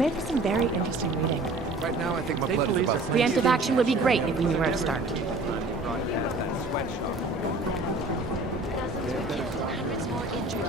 made for some very interesting reading. Right now, I think my blood is about Preemptive action would be great if we knew where to start. Dozens were killed and hundreds more injured.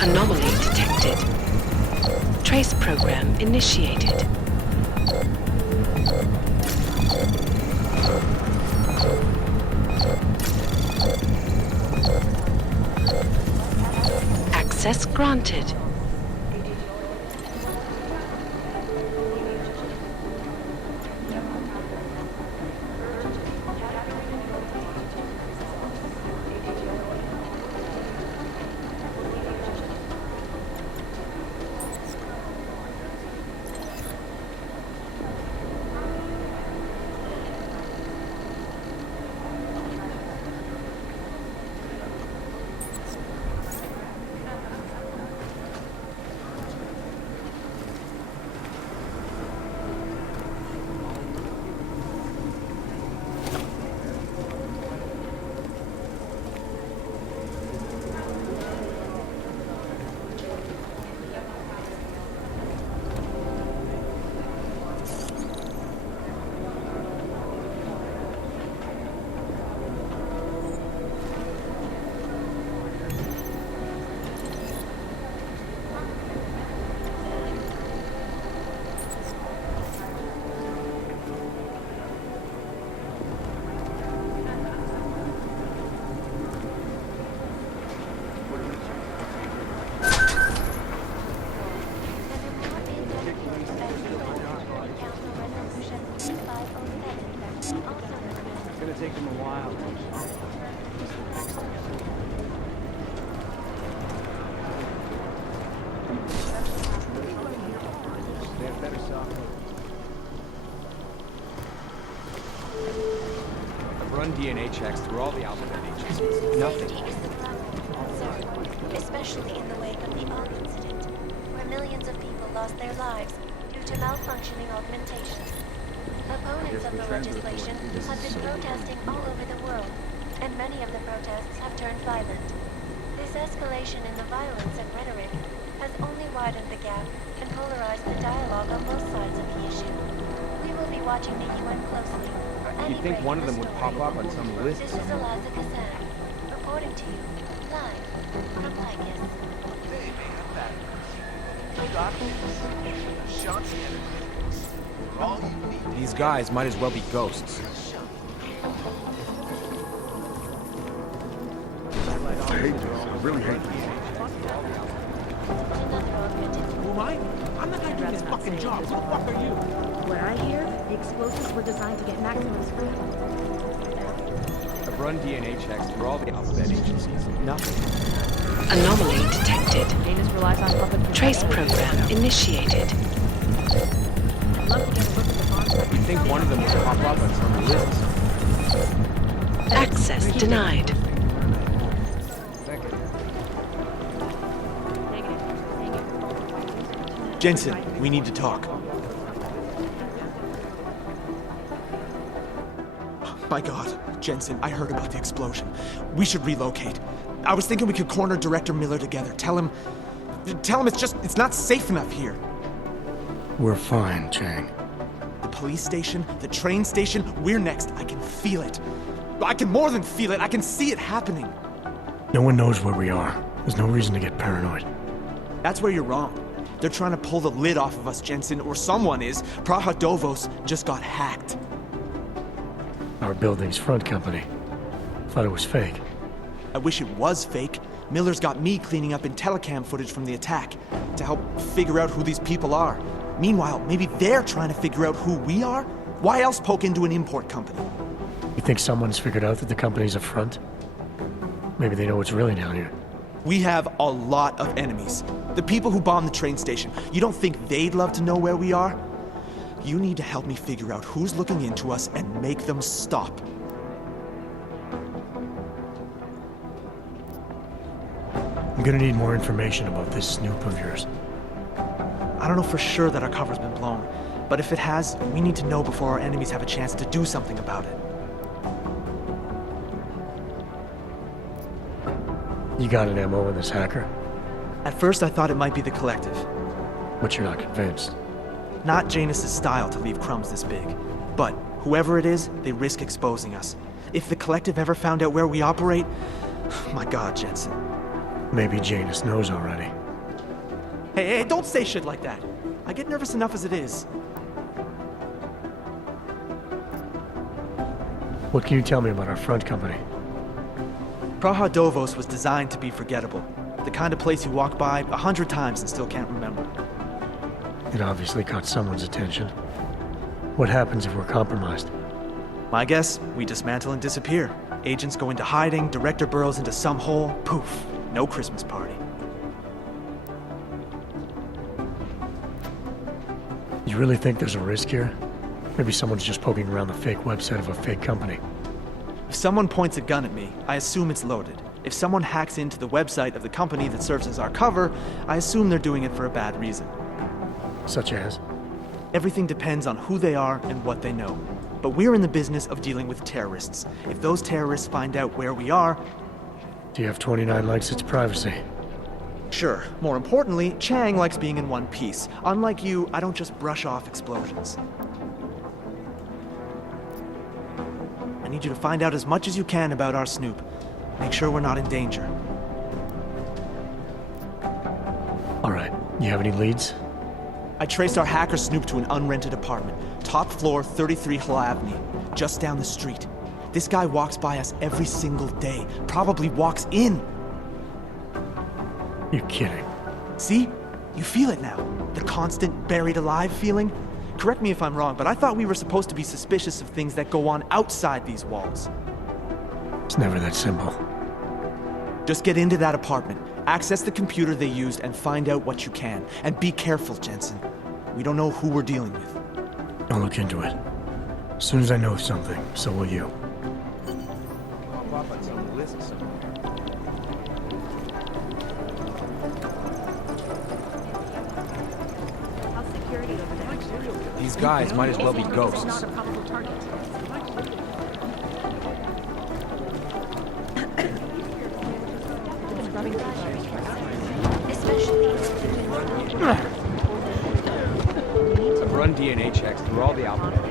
Anomaly detected. Trace program initiated. Access granted. Take them a while. They have better software. I've run DNA checks through all the alphabet agencies. Nothing. Safety is the primary concern, especially in the wake of the Ark incident, where millions of people lost their lives due to malfunctioning augmentation. Opponents of the legislation have been protesting all over the world, and many of the protests have turned violent. This escalation in the violence and rhetoric has only widened the gap and polarized the dialogue on both sides of the issue. We will be watching the UN closely for any You'd think break one in of them the would story. pop up on some list. This is Eliza Kazan, reporting to you, live, from Lycus. They may have batteries. Got this. Shots energy. All you need. These guys might as well be ghosts. I hate this. I really hate this. Another augmented. Who am I? I'm the guy doing this fucking job. Who the fuck are you? What I hear, the explosives were designed to get maximum speed. I've run DNA checks through all the alphabet agencies. Nothing. Anomaly detected. Janus relies on public Trace program initiated. I'd love to get a look at the bomb. You'd think one of them would pop up on some list. Access denied. Jensen, we need to talk. My God, Jensen, I heard about the explosion. We should relocate. I was thinking we could corner Director Miller together. Tell him it's not safe enough here. We're fine, Chang. The police station, the train station, we're next. I can feel it. I can more than feel it. I can see it happening. No one knows where we are. There's no reason to get paranoid. That's where you're wrong. They're trying to pull the lid off of us, Jensen, or someone is. Praha Dovos just got hacked. Our building's front company. Thought it was fake. I wish it was fake. Miller's got me cleaning up IntelliCam footage from the attack to help figure out who these people are. Meanwhile, maybe they're trying to figure out who we are? Why else poke into an import company? You think someone's figured out that the company's a front? Maybe they know what's really down here. We have a lot of enemies. The people who bombed the train station. You don't think they'd love to know where we are? You need to help me figure out who's looking into us and make them stop. I'm gonna need more information about this snoop of yours. I don't know for sure that our cover's been blown, but if it has, we need to know before our enemies have a chance to do something about it. You got an MO in this hacker? At first I thought it might be the Collective. But you're not convinced. Not Janus's style to leave crumbs this big. But whoever it is, they risk exposing us. If the Collective ever found out where we operate, my God, Jensen. Maybe Janus knows already. Hey, don't say shit like that. I get nervous enough as it is. What can you tell me about our front company? Praha Dovos was designed to be forgettable. The kind of place you walk by 100 times and still can't remember. It obviously caught someone's attention. What happens if we're compromised? My guess, we dismantle and disappear. Agents go into hiding, Director burrows into some hole, poof, no Christmas party. You really think there's a risk here? Maybe someone's just poking around the fake website of a fake company. If someone points a gun at me, I assume it's loaded. If someone hacks into the website of the company that serves as our cover, I assume they're doing it for a bad reason. Such as? Everything depends on who they are and what they know. But we're in the business of dealing with terrorists. If those terrorists find out where we are... TF-29 likes its privacy. Sure. More importantly, Chang likes being in one piece. Unlike you, I don't just brush off explosions. I need you to find out as much as you can about our Snoop. Make sure we're not in danger. All right. You have any leads? I traced our hacker Snoop to an unrented apartment. Top floor, 33 Hill Avenue. Just down the street. This guy walks by us every single day. Probably walks in. You're kidding. See? You feel it now. The constant buried alive feeling. Correct me if I'm wrong, but I thought we were supposed to be suspicious of things that go on outside these walls. It's never that simple. Just get into that apartment, access the computer they used, and find out what you can. And be careful, Jensen. We don't know who we're dealing with. I'll look into it. As soon as I know something, so will you. Pop up on some list somewhere. How's security over there? These guys might as well be It's ghosts. not a probable target. Especially I've run DNA checks through all the alphabet.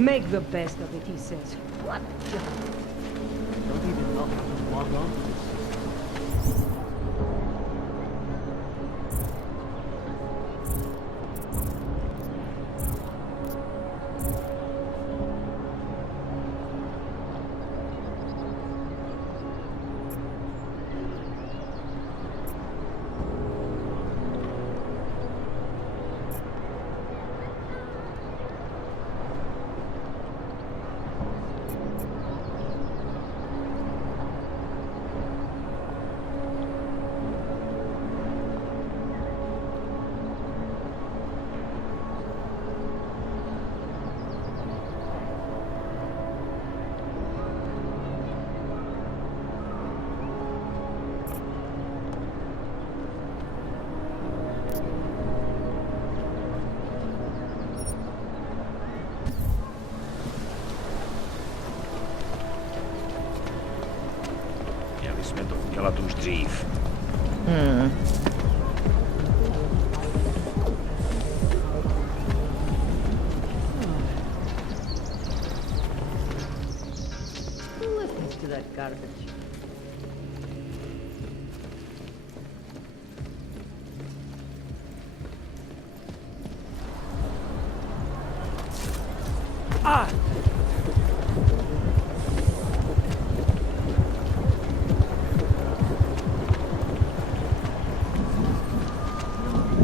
Make the best of it, he says. What? Don't even know how to log on to this. Verlautungsbrief. Who listens to that garbage?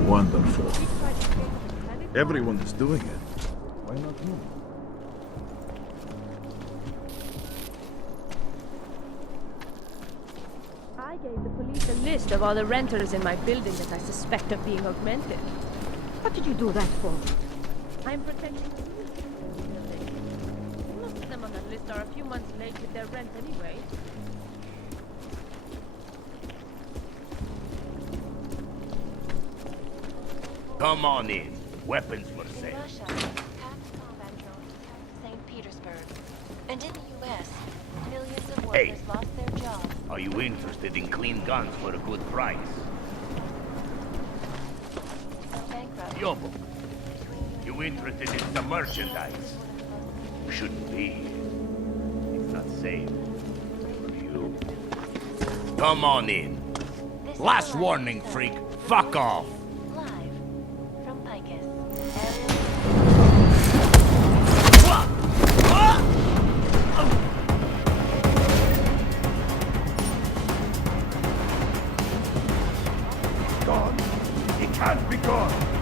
Wonderful. Everyone is doing it. Why not you? I gave the police a list of all the renters in my building that I suspect of being augmented. What did you do that for? I'm protecting the building. Most of them on that list are a few months late with their rent anyway. Come on in. Weapons for In sale. Russia, tax combat drones attacked St. Petersburg. And in the US, millions of workers Hey. lost their jobs. Are you interested in clean guns for a good price? So bankrupt. Yobo, you interested in some merchandise? Shouldn't be. It's not safe. For you. Come on in. This is Last the warning, London freak. Sun. Fuck off. Live from Picus. Gone. He can't be gone.